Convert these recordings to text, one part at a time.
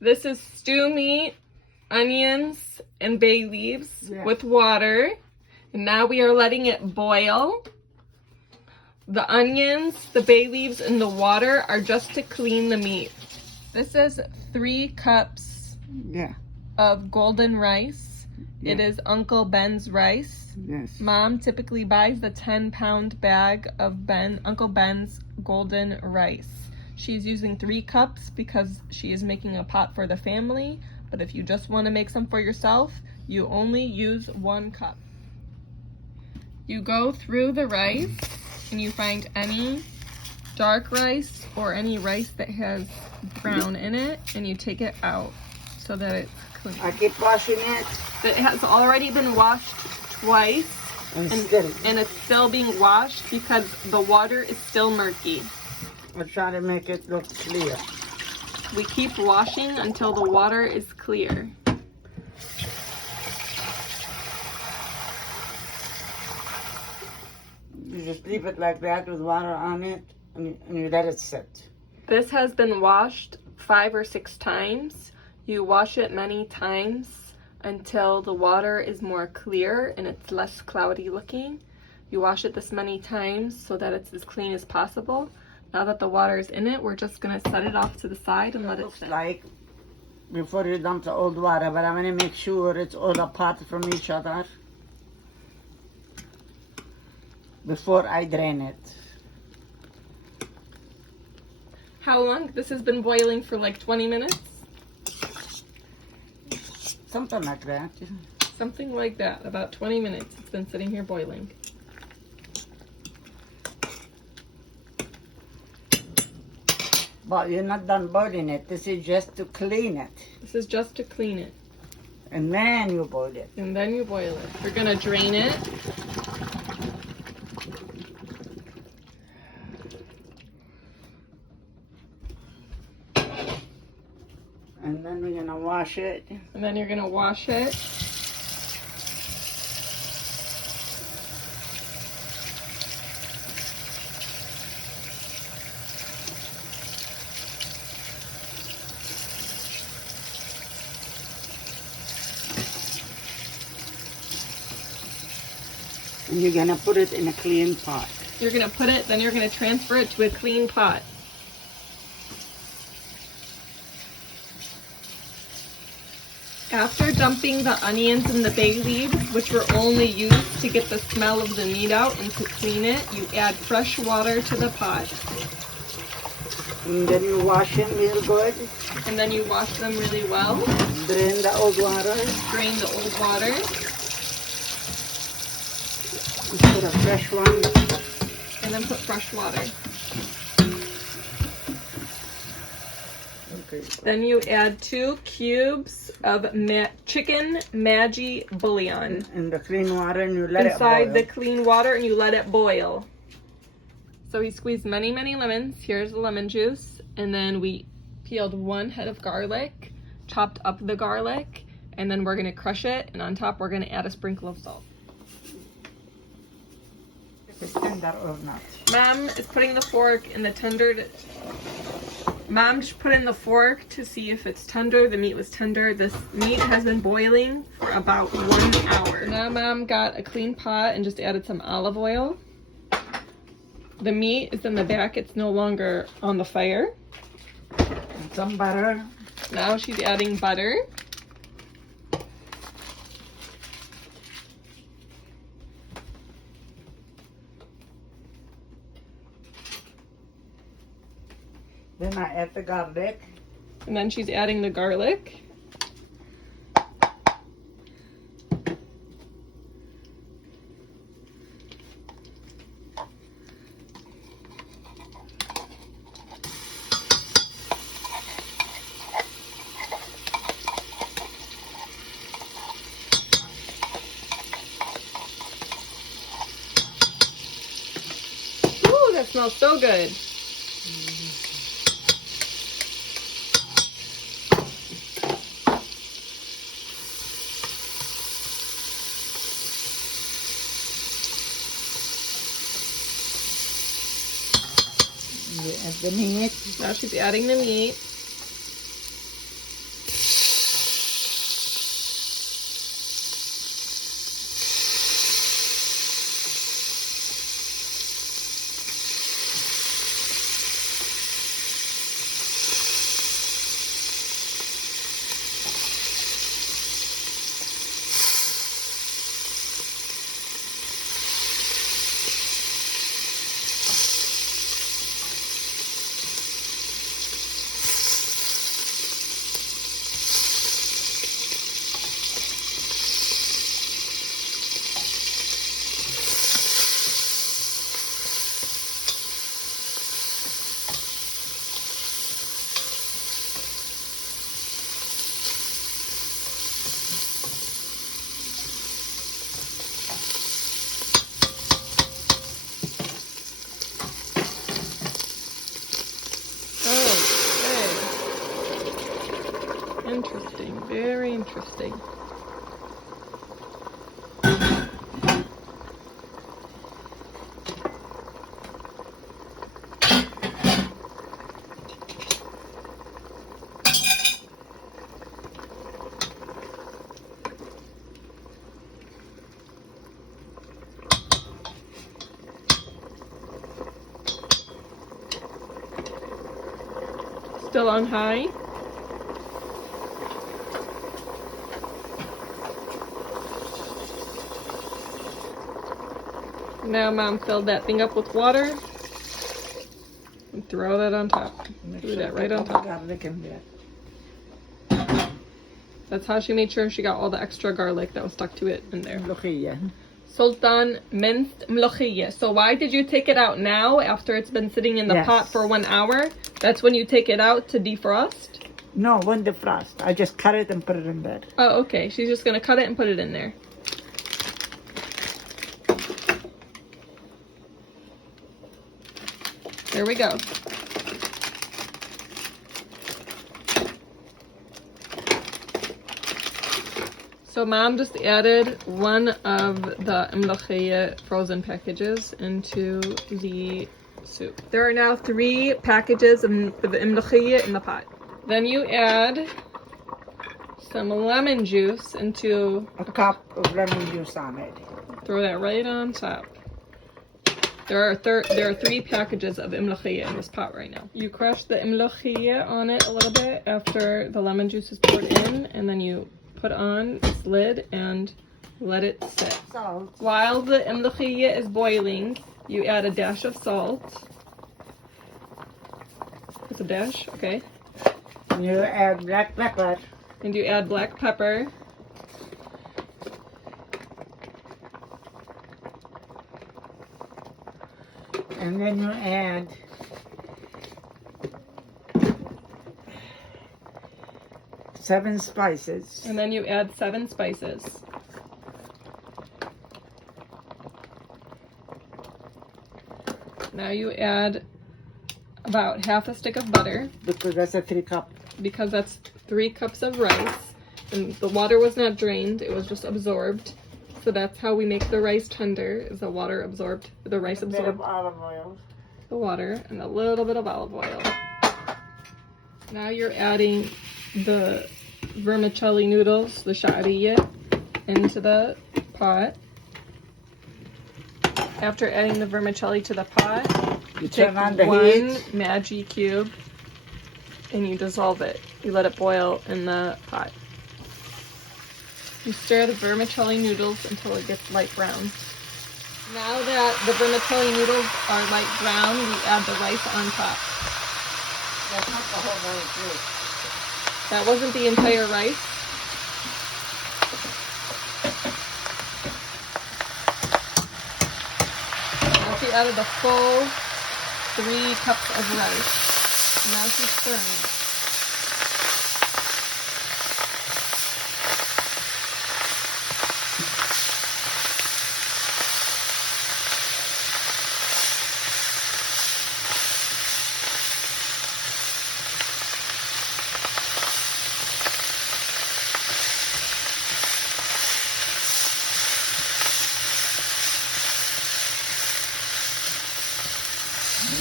This is stew meat, onions, and bay leaves with water. And now we are letting it boil. The onions, the bay leaves, and the water are just to clean the meat. This is 3 cups of golden rice. It is Uncle Ben's rice. Yes. Mom typically buys the 10-pound bag of Uncle Ben's golden rice. She's using 3 cups because she is making a pot for the family, but if you just want to make some for yourself, you only use 1 cup. You go through the rice and you find any dark rice or any rice that has brown in it, and you take it out so that it's clean. I keep washing it. It has already been washed twice, and it's still being washed because the water is still murky. I try to make it look clear. We keep washing until the water is clear. You just leave it like that with water on it, and you let it sit. This has been washed 5 or 6 times. You wash it many times until the water is more clear and it's less cloudy looking. You wash it this many times so that it's as clean as possible. Now that the water is in it, we're just going to set it off to the side and let it sit. Like before you dump the old water, but I'm going to make sure it's all apart from each other before I drain it. How long? This has been boiling for like 20 minutes? Something like that. Something like that. About 20 minutes it's been sitting here boiling. But you're not done boiling it. This is just to clean it. This is just to clean it. And then you boil it. And then you boil it. We're going to drain it. And then we're going to wash it. And then you're going to wash it. And you're going to put it in a clean pot. You're going to put it, then you're going to transfer it to a clean pot. After dumping the onions and the bay leaves, which were only used to get the smell of the meat out and to clean it, you add fresh water to the pot. And then you wash them real good. And then you wash them really well. Drain the old water. Drain the old water. Put a fresh one. And then put fresh water. Okay. Then you add 2 cubes of chicken Maggi bouillon. In the clean water, and you let it boil. Inside the clean water, and you let it boil. So we squeezed many, many lemons. Here's the lemon juice. And then we peeled 1 head of garlic, chopped up the garlic, and then we're going to crush it. And on top, we're going to add a sprinkle of salt. If it's tender or not. Mom is putting the fork in the tender. Mom just put in the fork to see if it's tender. The meat was tender. This meat has been boiling for about 1 hour. Now Mom got a clean pot and just added some olive oil. The meat is in the back. It's no longer on the fire. And some butter. Now she's adding butter. Then I add the garlic. And then she's adding the garlic. Ooh, that smells so good. You add the meat. Now she's adding the meat. interesting. Very interesting. Still on high. Now Mom filled that thing up with water and throw that on top. Do that right on top. Garlic in there. That's how she made sure she got all the extra garlic that was stuck to it in there. Molokhia. Sultan minced molokhia. So why did you take it out now after it's been sitting in the Yes. pot for 1 hour? That's when you take it out to defrost? No, when defrost. I just cut it and put it in there. Oh, okay. She's just going to cut it and put it in there. There we go. So Mom just added one of the molokhia frozen packages into the soup. There are now 3 packages of molokhia in the pot. Then you add some lemon juice into, A cup of lemon juice on it. throw that right on top. There are 3 packages of molokhia in this pot right now. You crush the molokhia on it a little bit after the lemon juice is poured in, and then you put on its lid and let it sit. Salt. While the molokhia is boiling, you add a dash of salt. It's a dash, okay. You add black pepper. And you add black pepper. And then you add seven spices. And then you add 7 spices. Now you add about half a stick of butter, Because that's a 3 cup. because that's 3 cups of rice. And the water was not drained, it was just absorbed. So that's how we make the rice tender, is the water absorbed, the rice A bit of absorbed olive oil. the water, and a little bit of olive oil. Now you're adding the vermicelli noodles, the sha'ariyya, into the pot. After adding the vermicelli to the pot, You take turn on the 1 heat. Maggi cube and you dissolve it. You let it boil in the pot. You stir the vermicelli noodles until it gets light brown. Now that the vermicelli noodles are light brown, we add the rice on top. That's not the whole rice, too. That wasn't the entire rice. Now she added the full 3 cups of rice. Now she's stirring.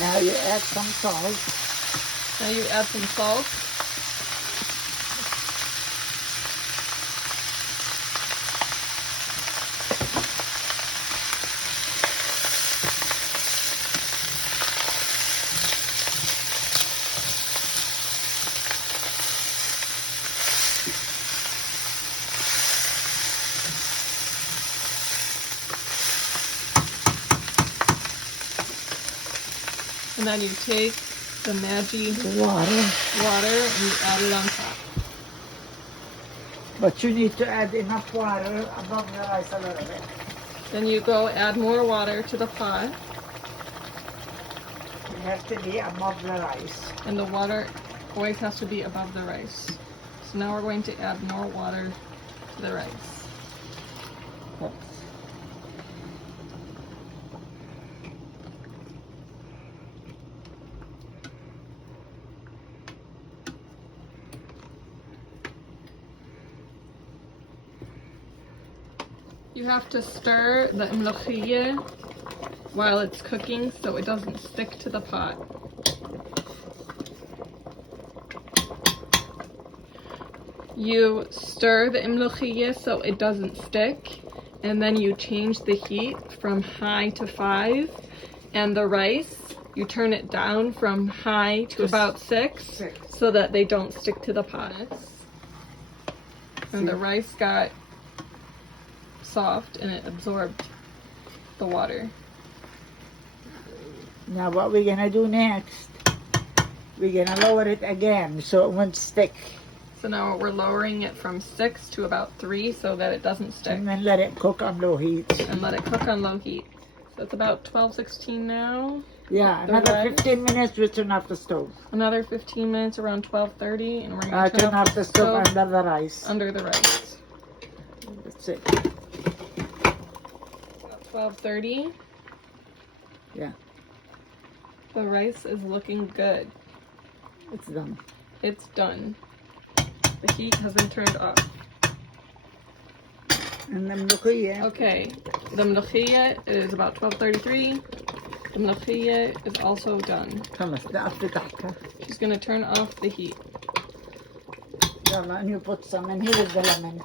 Now you add some salt. Now you add some salt. And then you take the Maggi Water. water and you add it on top. But you need to add enough water above the rice a little bit. Then you go add more water to the pot, It has to be above the rice. and the water always has to be above the rice. So now we're going to add more water to the rice. You have to stir the molokhia while it's cooking so it doesn't stick to the pot. You stir the molokhia so it doesn't stick, and then you change the heat from high to 5, and the rice, you turn it down from high to about 6 so that they don't stick to the pot. And the rice got soft and it absorbed the water. Now what we're gonna do next, we're gonna lower it again so it won't stick. So now we're lowering it from 6 to about 3 so that it doesn't stick. And then let it cook on low heat. And let it cook on low heat. So it's about 12:16 now. Yeah, another 15 minutes we turn off the stove. Another 15 minutes around 12:30, and we're going to turn off the stove under the rice. Under the rice. That's it. About 12:30. Yeah. The rice is looking good. It's done. It's done. The heat has been turned off. And the molokhia. Okay, the molokhia is about 12:33. The molokhia is also done. She's gonna turn off the heat. And you put some, and here is the lemon.